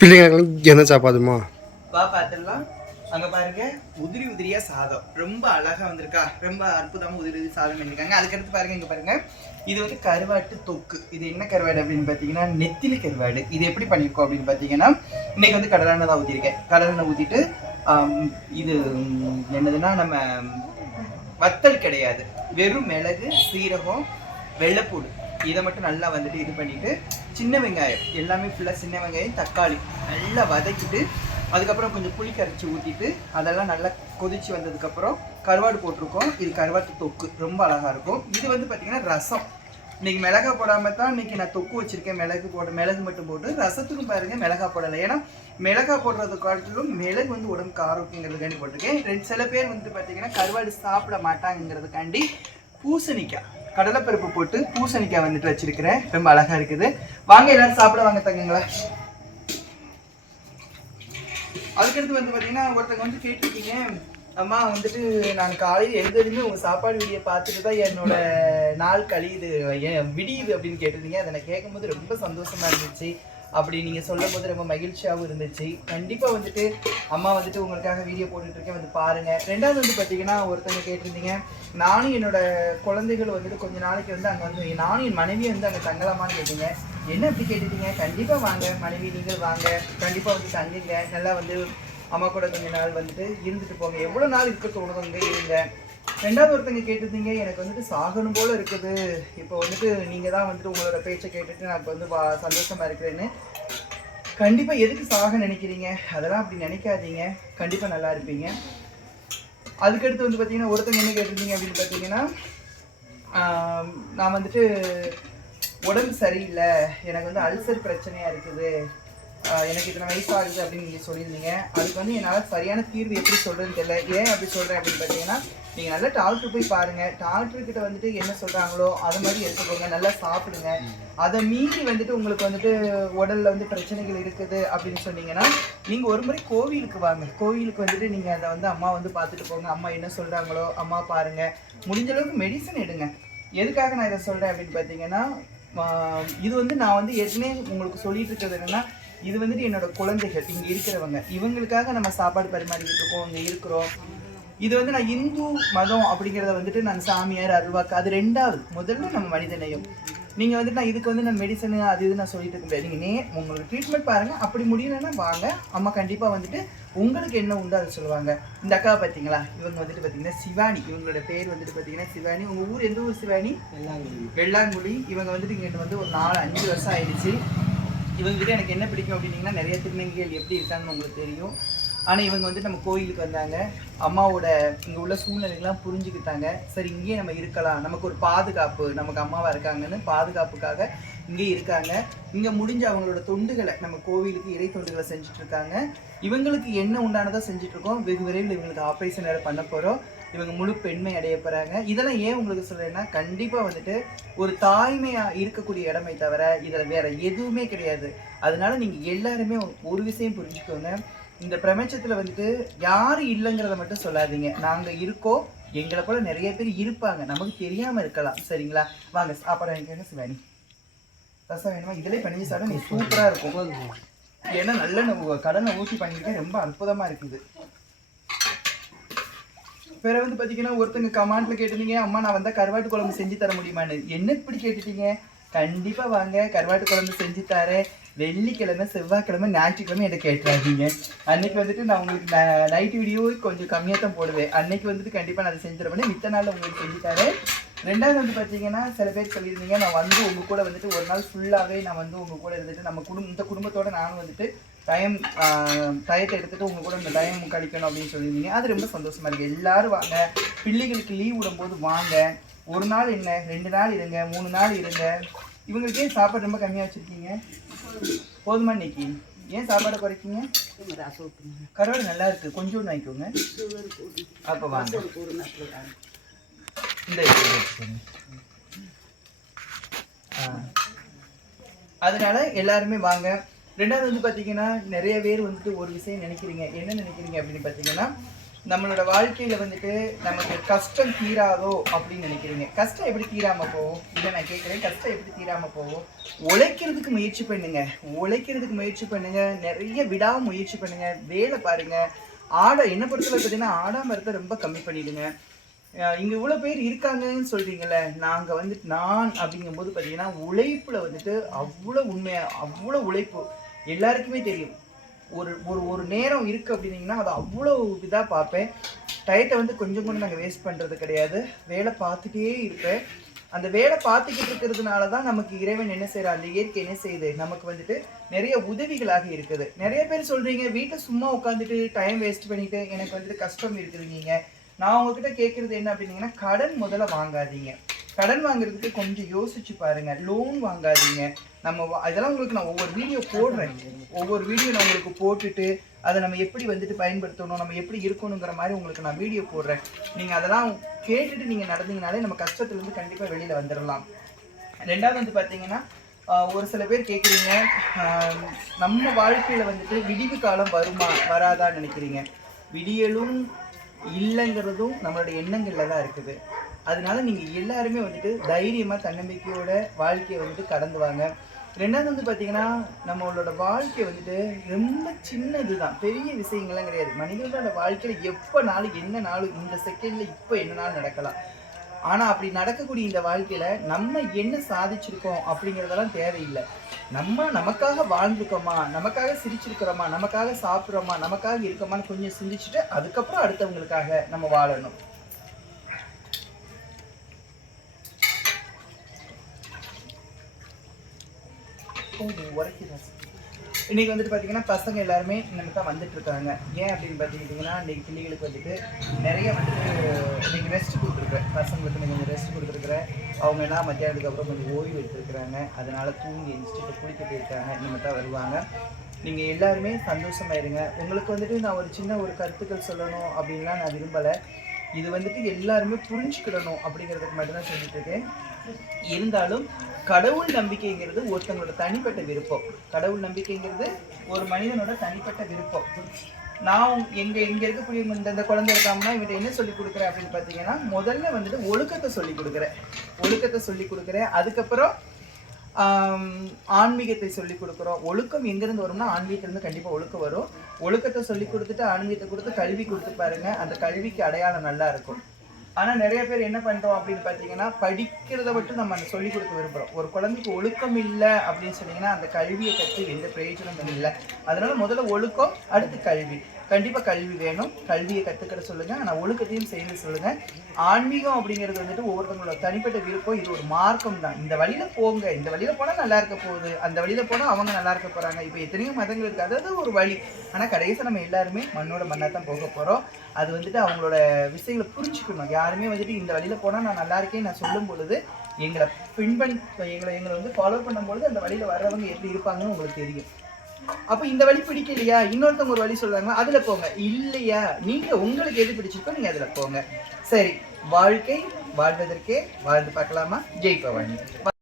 பிள்ளைங்களுக்கு என்ன சாப்பாடுமா? வா பார்த்துடலாம். அங்க பாருங்க உதிரி உதிரியா சாதம். ரொம்ப அழகா வந்திருக்கா. ரொம்ப அற்புதமா உதிரி உதிரி சாதம் பண்ணிருக்காங்க அதுக்கடுத்து பாருங்க இங்க பாருங்க. இது வந்து கருவாட்டு தொக்கு. இது என்ன கருவாடு அப்படின்னு பார்த்தீங்கன்னா நெத்திலி கருவாடு. இது எப்படி பண்ணியிருக்கோம் அப்படின்னு பார்த்தீங்கன்னா இன்னைக்கு வந்து கடலெண்ணெய் தான் ஊற்றிருக்கேன் கடலெண்ணெய் ஊற்றிட்டு இது என்னதுன்னா நம்ம வத்தல் கிடையாது. வெறும் மிளகு சீரகம் வெள்ளைப்பூடு இதை மட்டும் நல்லா வந்துட்டு இது பண்ணிட்டு சின்ன வெங்காயம். எல்லாமே ஃபுல்லாக சின்ன வெங்காயம் தக்காளி நல்லா வதக்கிட்டு அதுக்கப்புறம் கொஞ்சம் புளி கரைச்சி ஊற்றிட்டு அதெல்லாம் நல்லா கொதிச்சு வந்ததுக்கப்புறம் கருவாடு போட்டிருக்கோம். இது கருவாட்டு தொக்கு. ரொம்ப அழகாக இருக்கும். இது வந்து பார்த்திங்கன்னா ரசம். இன்றைக்கி மிளகா போடாமல் தான் இன்றைக்கி நான் தொக்கு வச்சுருக்கேன். மிளகு போட மிளகு மட்டும் போட்டு ரசத்துக்கும் பாருங்க மிளகா போடலை. ஏன்னா மிளகா போடுறது காட்டிலும் மிளகு வந்து உடம்புக்கு ஆரோக்கியங்கிறதுக்காண்டி போட்டிருக்கேன். ரெண்டு சில பேர் வந்து பார்த்திங்கன்னா கருவாடு சாப்பிட மாட்டாங்கிறதுக்காண்டி பூசணிக்காய். கடலைப்பருப்பு போட்டு பூசணிக்காய் வந்துட்டு வச்சிருக்கிறேன். ரொம்ப அழகா இருக்குது. வாங்க எல்லாரும் சாப்பிட வாங்க தங்கங்களா. அதுக்கடுத்து வந்து பார்த்தீங்கன்னா ஒருத்தங்க வந்து கேட்டிருக்கீங்க. அம்மா வந்துட்டு நான் காலையில் எழுந்ததுமே உங்கள் சாப்பாடு வீடியோ பார்த்துட்டு தான் என்னோட நாள் கழியுது விடியுது அப்படின்னு கேட்டிருந்தீங்க. அதை நான் கேட்கும்போது ரொம்ப சந்தோஷமா இருந்துச்சு. அப்படி நீங்கள் சொல்லும் போது ரொம்ப மகிழ்ச்சியாகவும் இருந்துச்சு. கண்டிப்பாக வந்துட்டு அம்மா வந்துட்டு உங்களுக்காக வீடியோ போட்டுட்ருக்கேன். வந்து பாருங்கள் ரெண்டாவது வந்து பார்த்தீங்கன்னா ஒருத்தங்க கேட்டிருந்தீங்க. நானும் என்னோட குழந்தைகள் வந்துட்டு கொஞ்ச நாளைக்கு வந்து அங்கே வந்து நானும் என் மனைவி வந்து அங்கே தங்கலாமான்னு கேட்டீங்க. என்ன அப்படி கேட்டுட்டீங்க? கண்டிப்பாக வாங்க. மனைவி நீங்கள் வாங்க. கண்டிப்பாக வந்து தங்குங்க. நல்லா வந்து அம்மா கூட கொஞ்ச நாள் வந்துட்டு இருந்துட்டு போங்க. எவ்வளோ நாள் இருக்க தோணுதோ வந்து இருங்க. ரெண்டாவது ஒருத்தங்க கேட்டிருந்தீங்க எனக்கு வந்துட்டு சாகணும் போல இருக்குது. இப்போ வந்துட்டு நீங்கள் தான் வந்துட்டு உங்களோட பேச்சை கேட்டுட்டு நான் இப்போ வந்து வா- சந்தோஷமா இருக்கிறேன்னு. கண்டிப்பாக எதுக்கு சாக நினைக்கிறீங்க? அதெல்லாம் அப்படி நினைக்காதீங்க. கண்டிப்பாக நல்லா இருப்பீங்க. அதுக்கடுத்து வந்து பார்த்தீங்கன்னா ஒருத்தங்க என்ன கேட்டிருந்தீங்க அப்படின்னு பார்த்தீங்கன்னா நான் வந்துட்டு உடம்பு சரியில்லை. எனக்கு வந்து அல்சர் பிரச்சனையாக இருக்குது. எனக்கு இத்தனை வயசு ஆகுது அப்படின்னு நீங்கள் சொல்லியிருந்தீங்க. அதுக்கு வந்து என்னால் சரியான தீர்வு எப்படி சொல்கிறதுன்னு தெரியல. ஏன் அப்படி சொல்கிறேன் அப்படின்னு பார்த்தீங்கன்னா நீங்கள் நல்லா டாக்டர் போய் பாருங்கள் டாக்டர்கிட்ட வந்துட்டு என்ன சொல்கிறாங்களோ அது மாதிரி எடுத்துக்கோங்க. நல்லா சாப்பிடுங்க. அதை மீறி வந்துட்டு உங்களுக்கு வந்துட்டு உடலில் வந்து பிரச்சனைகள் இருக்குது அப்படின்னு சொன்னீங்கன்னா நீங்கள் ஒரு முறை கோவிலுக்கு வாங்க. கோவிலுக்கு வந்துட்டு நீங்கள் அதை வந்து அம்மா வந்து பார்த்துட்டு போங்க. அம்மா என்ன சொல்கிறாங்களோ அம்மா பாருங்கள் முடிஞ்ச அளவுக்கு மெடிசன் எடுங்க. எதுக்காக நான் இதை சொல்கிறேன் அப்படின்னு பார்த்தீங்கன்னா இது வந்து நான் வந்து ஏற்கனவே உங்களுக்கு சொல்லிட்டு இருக்கிறது என்னன்னா இது வந்துட்டு என்னோட குழந்தைகள் இங்கே இருக்கிறவங்க. இவங்களுக்காக நம்ம சாப்பாடு பரிமாறிக்கிட்டு இருக்கோம் இங்கே இருக்கிறோம். இது வந்து நான் இந்து மதம் அப்படிங்கிறத வந்துட்டு நான் சாமியார் அருள்வாக்கு அது ரெண்டாவது. முதல்ல நம்ம மனிதநேயம். நீங்கள் வந்துட்டு நான் இதுக்கு வந்து நான் மெடிசன் அது இது நான் சொல்லிட்டு இருக்க முடியாது. நீங்கள் நே உங்களுக்கு ட்ரீட்மெண்ட் பாருங்கள் அப்படி முடியலன்னா வாங்க. அம்மா கண்டிப்பாக வந்துட்டு உங்களுக்கு என்ன உண்டோ அதை சொல்லுவாங்க. இந்த அக்கா பார்த்தீங்களா இவங்க வந்துட்டு பார்த்தீங்கன்னா சிவானி. இவங்களோட பேர் வந்துட்டு பார்த்தீங்கன்னா சிவானி. உங்கள் ஊர் எந்த ஊர் சிவானி? வெள்ளாங்குழி. இவங்க வந்துட்டு இங்கிட்டு வந்து ஒரு நாலு அஞ்சு வருஷம் ஆயிடுச்சு. இவங்க கிட்ட எனக்கு என்ன பிடிக்கும் அப்படின்னீங்கன்னா நிறைய திருநங்கைகள் எப்படி இருக்காங்கன்னு உங்களுக்கு தெரியும். ஆனால் இவங்க வந்து நம்ம கோயிலுக்கு வந்தாங்க. அம்மாவோட இங்கே உள்ள சூழ்நிலைகள்லாம் புரிஞ்சுக்கிட்டாங்க. சரி இங்கேயே நம்ம இருக்கலாம். நமக்கு ஒரு பாதுகாப்பு நமக்கு அம்மாவாக இருக்காங்கன்னு பாதுகாப்புக்காக இங்கே இருக்காங்க. இங்கே முடிஞ்ச அவங்களோட தொண்டுகளை நம்ம கோவிலுக்கு இறை தொண்டுகளை செஞ்சுட்டு இருக்காங்க இவங்களுக்கு என்ன உண்டானதாக செஞ்சுட்டு இருக்கோம் வெகு விரைவில் இவங்களுக்கு ஆப்ரேஷன் வேறு பண்ண போகிறோம் இவங்க முழு பெண்மை அடைய போகிறாங்க இதெல்லாம் ஏன் உங்களுக்கு சொல்கிறேன்னா கண்டிப்பாக வந்துட்டு ஒரு தாய்மையாக இருக்கக்கூடிய இடமே தவிர இதில் வேற எதுவுமே கிடையாது. அதனால நீங்கள் எல்லாருமே ஒரு விஷயம் புரிஞ்சுக்கோங்க. இந்த பிரபஞ்சத்தில் வந்துட்டு யாரும் இல்லைங்கிறத மட்டும் சொல்லாதீங்க. நாங்கள் இருக்கோம் எங்களை போல நிறைய பேர் இருப்பாங்க. நமக்கு தெரியாமல் இருக்கலாம். சரிங்களா? வாங்க சாப்பாடு வாங்கிக்கோங்க சிவானி. ரசம் வேணுமா? இதிலே பண்ணி சாப்பிட நீ சூப்பராக இருக்கும். ஏன்னா நல்ல நம்ம கடனை ஊற்றி பண்ணியிருக்கேன் ரொம்ப அற்புதமாக இருக்குது. வேற வந்து பார்த்தீங்கன்னா ஒருத்தங்க கமாண்ட்ல கேட்டிருந்தீங்க அம்மா நான் வந்தா கருவாட்டு குழம்பு செஞ்சு தர முடியுமான்னு? என்ன இப்படி கேட்டுட்டீங்க? கண்டிப்பாக வாங்க. கருவாட்டு குழம்பு செஞ்சு தரேன். வெள்ளிக்கிழமை செவ்வாய்க்கிழமை ஞாயிற்றுக்கிழமை என்ன கேட்டுறாதீங்க. அன்னைக்கு வந்துட்டு நான் உங்களுக்கு நைட் வீடியோ கொஞ்சம் கம்மியாக தான் போடுவேன். அன்னைக்கு வந்துட்டு கண்டிப்பாக நான் அதை செஞ்சு தரேன் மித்த நாளில் உங்களுக்கு செஞ்சு தரேன். ரெண்டாவது வந்து பார்த்தீங்கன்னா சில பேர் சொல்லியிருந்தீங்க நான் வந்து உங்கள் கூட வந்துட்டு ஒரு நாள் ஃபுல்லாகவே நான் வந்து உங்கள் கூட இருந்துட்டு நம்ம குடும்பம் இந்த குடும்பத்தோடு நானும் வந்துட்டு டைம் டயத்தை எடுத்துகிட்டு உங்கள் கூட இந்த டைம் கழிக்கணும் அப்படின்னு சொல்லியிருந்தீங்க. அது ரொம்ப சந்தோஷமாக இருக்குது எல்லோரும் வாங்க. பிள்ளைகளுக்கு லீவ் விடும்போது வாங்க. ஒரு நாள் என்ன ரெண்டு நாள் இருங்க மூணு நாள் இருங்க. இவங்களுக்கு ஏன் சாப்பாடு ரொம்ப கம்மியாக வச்சுருக்கீங்க? போதுமா இன்னைக்கு? ஏன் சாப்பாடை குறைக்கீங்க? கருவாடு நல்லா இருக்குது கொஞ்சோண்டு வாங்கிக்கோங்க. அப்போ வாங்க. இந்த அதனால் அதனால எல்லாருமே வாங்க. ரெண்டாவது வந்து பார்த்தீங்கன்னா நிறைய பேர் வந்துட்டு ஒரு விஷயம் நினைக்கிறீங்க. என்ன நினைக்கிறீங்க அப்படின்னு பார்த்தீங்கன்னா நம்மளோட வாழ்க்கையில வந்துட்டு நமக்கு கஷ்டம் தீராதோ அப்படின்னு நினைக்கிறீங்க. கஷ்டம் எப்படி தீராம போகும்? இதை நான் கேட்குறேன். கஷ்டம் எப்படி தீராம போகும்? உழைக்கிறதுக்கு முயற்சி பண்ணுங்க. உழைக்கிறதுக்கு முயற்சி பண்ணுங்க. நிறைய விடாம முயற்சி பண்ணுங்க. வேலை பாருங்க. ஆட என்ன பொறுத்தவரை பார்த்தீங்கன்னா ஆடாமரத்தை ரொம்ப கம்மி பண்ணிடுங்க. இங்கே இங்க இவ்வளவு பேர் இருக்காங்கன்னு சொல்றீங்கல்ல நாங்க வந்துட்டு நான் அப்படிங்கும்போது பாத்தீங்கன்னா உழைப்புல வந்துட்டு அவ்வளவு உண்மையா அவ்வளவு உழைப்பு எல்லாருக்குமே தெரியும். ஒரு ஒரு ஒரு நேரம் இருக்கு அப்படின்னீங்கன்னா அதை அவ்வளோ இதாக பார்ப்பேன். டயத்தை வந்து கொஞ்சம் கூட நாங்கள் வேஸ்ட் பண்ணுறது கிடையாது. வேலை பார்த்துட்டே இருப்பேன். அந்த வேலை பார்த்துக்கிட்டு இருக்கிறதுனால தான் நமக்கு இறைவன் என்ன செய்கிறா அந்த இயற்கை என்ன செய்யுது? நமக்கு வந்துட்டு நிறைய உதவிகளாக இருக்குது. நிறைய பேர் சொல்கிறீங்க வீட்டில் சும்மா உட்காந்துட்டு டைம் வேஸ்ட் பண்ணிட்டு எனக்கு வந்துட்டு கஷ்டம் இருக்குது நீங்கள் நான் உங்ககிட்ட கேட்குறது என்ன அப்படின்னீங்கன்னா கடன் முதல்ல வாங்காதீங்க. கடன் வாங்குறதுக்கு கொஞ்சம் யோசிச்சு பாருங்க. லோன் வாங்காதீங்க. நம்ம வா- அதெல்லாம் உங்களுக்கு நான் ஒவ்வொரு வீடியோ போடுறேன். ஒவ்வொரு வீடியோ நான் உங்களுக்கு போட்டுட்டு அதை நம்ம எப்படி வந்துட்டு பயன்படுத்தணும் நம்ம எப்படி இருக்கணுங்கிற மாதிரி உங்களுக்கு நான் வீடியோ போடுறேன். நீங்க அதெல்லாம் கேட்டுட்டு நீங்க நடந்தீங்கனாலே நம்ம கஷ்டத்துலேருந்து கண்டிப்பாக கண்டிப்பா வெளியில வந்துடலாம் ரெண்டாவது வந்து பார்த்தீங்கன்னா ஒரு சில பேர் கேட்குறீங்க நம்ம வாழ்க்கையில வந்துட்டு விடிவு காலம் வருமா வராதான்னு நினைக்கிறீங்க. விடியலும் இல்லைங்கிறதும் நம்மளுடைய எண்ணங்கள்ல தான் இருக்குது. அதனால நீங்கள் எல்லாருமே வந்துட்டு தைரியமாக தன்னம்பிக்கையோட வாழ்க்கையை வந்துட்டு கடந்து வாங்க. ரெண்டாவது வந்து பார்த்தீங்கன்னா நம்மளோட வாழ்க்கை வந்துட்டு ரொம்ப சின்னது தான் பெரிய விஷயங்கள்லாம் கிடையாது. மனிதர்களோட வாழ்க்கையில் எப்போ நாளும் என்ன நாளும் இந்த செகண்ட்ல இப்போ என்ன நாள் நடக்கலாம். ஆனால் அப்படி நடக்கக்கூடிய இந்த வாழ்க்கையில் நம்ம என்ன சாதிச்சிருக்கோம் அப்படிங்கிறதெல்லாம் தேவையில்லை. நம்ம நமக்காக வாழ்ந்துருக்கோமா? நமக்காக சிரிச்சிருக்கிறோமா? நமக்காக சாப்பிட்றோமா? நமக்காக இருக்கோமான்னு கொஞ்சம் சிந்திச்சுட்டு அதுக்கப்புறம் அடுத்தவங்களுக்காக நம்ம வாழணும். ஓ, உரைக்குதா? இன்றைக்கி வந்துட்டு பார்த்தீங்கன்னா பசங்க எல்லாருமே நம்ம தான் வந்துட்டு இருக்காங்க. ஏன் அப்படின்னு பார்த்துக்கிட்டிங்கன்னா இன்றைக்கி பிள்ளைகளுக்கு வந்துட்டு நிறைய வந்துட்டு நீங்கள் ரெஸ்ட் கொடுத்துருக்குறேன் பசங்களுக்கு நீங்கள் கொஞ்சம் ரெஸ்ட் கொடுத்துருக்குறேன். அவங்க எல்லாம் மத்தியானத்துக்கு அப்புறம் கொஞ்சம் ஓய்வு எடுத்துருக்குறாங்க. அதனால் தூங்கி எழுந்திரிச்சு குளிக்க போயிருக்காங்க. இனிமேல் தான் வருவாங்க. நீங்கள் எல்லாருமே சந்தோஷமாயிருங்க உங்களுக்கு வந்துட்டு நான் ஒரு சின்ன ஒரு கருத்துக்கள் சொல்லணும் அப்படின்லாம் நான் விரும்பலை. இது வந்துட்டு எல்லாருமே புரிஞ்சுக்கிடணும் அப்படிங்கிறதுக்கு மட்டும்தான் சொல்லிட்டு இருக்கேன் இருந்தாலும் கடவுள் நம்பிக்கைங்கிறது ஒருத்தங்களோட தனிப்பட்ட விருப்பம். கடவுள் நம்பிக்கைங்கிறது ஒரு மனிதனோட தனிப்பட்ட விருப்பம். நான் எங்க எங்க இருக்கக்கூடிய இந்த இந்த குழந்தை இருக்காங்கன்னா இவங்க என்ன சொல்லி கொடுக்குறேன் அப்படின்னு பார்த்தீங்கன்னா முதல்ல வந்துட்டு ஒழுக்கத்தை சொல்லி கொடுக்குறேன். ஒழுக்கத்தை சொல்லி கொடுக்குறேன். அதுக்கப்புறம் ஆன்மீகத்தை சொல்லி கொடுக்குறோம். ஒழுக்கம் எங்கேருந்து வரும்னா ஆன்மீகத்திலிருந்து கண்டிப்பாக ஒழுக்கம் வரும். ஒழுக்கத்தை சொல்லி கொடுத்துட்டு ஆன்மீகத்தை கொடுத்து கல்வி கொடுத்து பாருங்க. அந்த கல்விக்கு அடையாளம் நல்லா இருக்கும். ஆனால் நிறைய பேர் என்ன பண்ணுறோம் அப்படின்னு பார்த்தீங்கன்னா படிக்கிறத மட்டும் நம்ம அந்த சொல்லிக் கொடுக்க விரும்புகிறோம் ஒரு குழந்தைக்கு ஒழுக்கம் இல்லை அப்படின்னு சொன்னீங்கன்னா அந்த கல்வியை கற்று எந்த பிரயோஜனமும் இல்லை. அதனால முதல்ல ஒழுக்கம் அடுத்து கல்வி. கண்டிப்பாக கல்வி வேணும். கல்வியை கற்றுக்கிட சொல்லுங்கள் ஆனால் ஒழுக்கத்தையும் செய்து சொல்லுங்கள் ஆன்மீகம் அப்படிங்கிறது வந்துட்டு ஒவ்வொருத்தவங்களோட தனிப்பட்ட விருப்பம். இது ஒரு மார்க்கம் தான். இந்த வழியில் போங்க. இந்த வழியில் போனால் நல்லா இருக்க போகுது. அந்த வழியில் போனால் அவங்க நல்லா இருக்க போகிறாங்க இப்போ எத்தனையோ மதங்கள் இருக்குது அதாவது ஒரு வழி. ஆனால் கடைசி நம்ம எல்லாருமே மண்ணோட மண்ணாக தான் போக போகிறோம் அது வந்துட்டு அவங்களோட விஷயங்களை புரிஞ்சுக்கணும். யாருமே வந்துட்டு இந்த வழியில் போனால் நான் நல்லா இருக்கேன் நான் சொல்லும் பொழுது எங்களை பின்பண் எங்களை எங்களை வந்து ஃபாலோ பண்ணும்பொழுது அந்த வழியில் வர்றவங்க எப்படி இருப்பாங்கன்னு உங்களுக்கு தெரியும். அப்ப இந்த வழி பிடிக்கலையா? இன்னொருத்தவங்க ஒரு வழி சொல்றாங்க அதுல போங்க. இல்லையா? நீங்க உங்களுக்கு எது பிடிச்சிருக்கோ நீங்க அதுல போங்க. சரி வாழ்க்கை வாழ்வதற்கே வாழ்ந்து பார்க்கலாமா? ஜெய் பவானி.